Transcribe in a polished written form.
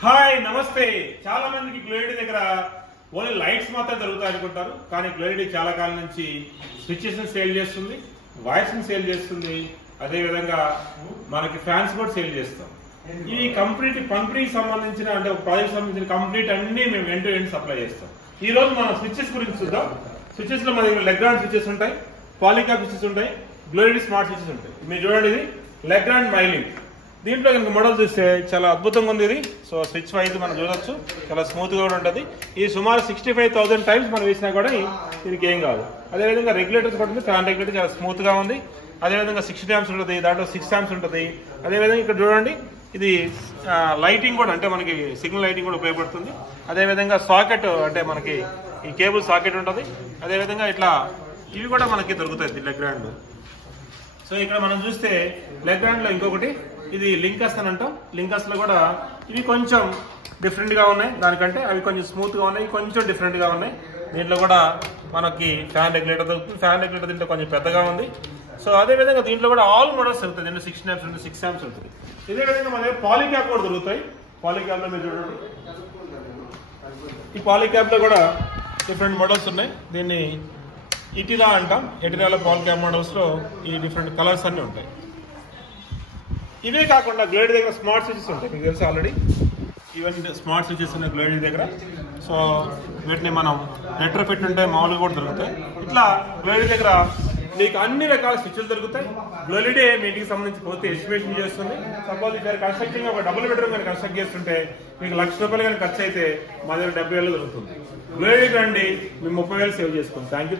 Hi నమస్తే. చాలా మందికి గ్లోయిడీ దగ్గర ఓన్లీ లైట్స్ మాత్రం దొరుకుతాయి అనుకుంటారు. కానీ గ్లోయిడీ చాలా కాలం నుంచి స్విచెస్ ని సేల్ చేస్తుంది, వైర్స్ ని సేల్ చేస్తుంది, అదే విధంగా మనకి ఫ్యాన్స్ కూడా సేల్ చేస్తాం. ఈ కంప్లీట్ కంపెనీకి సంబంధించిన అంటే ప్రాజెక్ట్ సంబంధించిన కంప్లీట్ అన్ని మేము ఎండ్ టు ఎండ్ సప్లై చేస్తాం. ఈ రోజు మనం స్విచెస్ గురించి చూద్దాం. స్విచెస్ లో మన దగ్గర లెగ్రాండ్ స్విచెస్ ఉంటాయి, పాలికాప్ స్విచెస్ ఉంటాయి, గ్లోయిడీ స్మార్ట్ స్విచెస్ ఉంటాయి. మీరు చూడండి, ఇది లెగ్రాండ్ మైలింగ్. దీంట్లో కనుక మోడల్ చూస్తే చాలా అద్భుతంగా ఉంది ఇది. సో స్విచ్ వైజ్ మనం చూడొచ్చు, చాలా స్మూత్ గా కూడా ఉంటుంది. ఇది సుమారు 65,000 టైమ్స్ మనం వేసినా కూడా దీనికి ఏం కాదు. అదేవిధంగా రెగ్యులేటర్స్ కూడా ఉంది, ఫ్యాన్ రెగ్యులేటర్ చాలా స్మూత్ గా ఉంది. అదేవిధంగా 60 amps ఉంటుంది, దాంట్లో 6 amps ఉంటుంది. అదేవిధంగా ఇక్కడ చూడండి, ఇది లైటింగ్ కూడా అంటే మనకి సిగ్నల్ లైటింగ్ కూడా ఉపయోగపడుతుంది. అదేవిధంగా సాకెట్ అంటే మనకి ఈ కేబుల్ సాకెట్ ఉంటుంది. అదేవిధంగా ఇట్లా ఇవి కూడా మనకి దొరుకుతాయి లెగ్రాండ్. సో ఇక్కడ మనం చూస్తే లెగ్రాండ్ లో ఇంకొకటి ఇది లింకస్ అని అంటాం. లింకస్ లో కూడా ఇవి కొంచెం డిఫరెంట్ గా ఉన్నాయి, దానికంటే అవి కొంచెం స్మూత్ గా ఉన్నాయి, కొంచెం డిఫరెంట్ గా ఉన్నాయి. దీంట్లో కూడా మనకి ఫ్యాన్ రెగ్యులేటర్ దొరుకుతుంది. ఫ్యాన్ రెగ్యులేటర్ దీంట్లో కొంచెం పెద్దగా ఉంది. సో అదే విధంగా దీంట్లో కూడా ఆల్ మోడల్స్ దొరుకుతాయి. దీంట్లో 16 amps ఉంటుంది, 6 amps ఉంటుంది. ఇదే విధంగా మన దగ్గర పాలిక్యాప్ కూడా దొరుకుతాయి. పాలిక్యాప్ లో మీరు చూడండి, ఈ పాలిక్యాప్ లో కూడా డిఫరెంట్ మోడల్స్ ఉన్నాయి. దీన్ని ఇటిలా అంటాం. ఎటిలాలో పాలిక్యాప్ మోడల్స్ లో ఈ డిఫరెంట్ కలర్స్ అన్ని ఉంటాయి. ఇవే కాకుండా గ్లోయిడీ దగ్గర స్మార్ట్ స్విచెస్ ఉంటాయి, మీకు తెలుసు ఆల్రెడీ. ఈవెన్ స్మార్ట్ స్విచెస్ ఉన్నాయి గ్లోయిడీ దగ్గర. సో వీటిని మనం రెట్రోఫిట్ ఉంటాయి, మామూలుగా కూడా దొరుకుతాయి. ఇట్లా గ్లోయిడీ దగ్గర మీకు అన్ని రకాల స్విచ్లు దొరుకుతాయి. గ్లోయిడీ మీ ఇంటికి సంబంధించి పూర్తి ఎస్టిమేషన్ చేస్తుంది. సపోజ్ ఇక్కడ కన్స్ట్రక్షన్ ఒక డబుల్ బెడ్రూమ్ కానీ కన్స్ట్రక్ట్ చేస్తుంటే మీకు ₹1,00,000 కానీ ఖర్చు అయితే మా దగ్గర 70,000 దొరుకుతుంది. గ్లోయిడీకి రండి, మేము 30,000 సేవ్ చేసుకోండి. Thank you.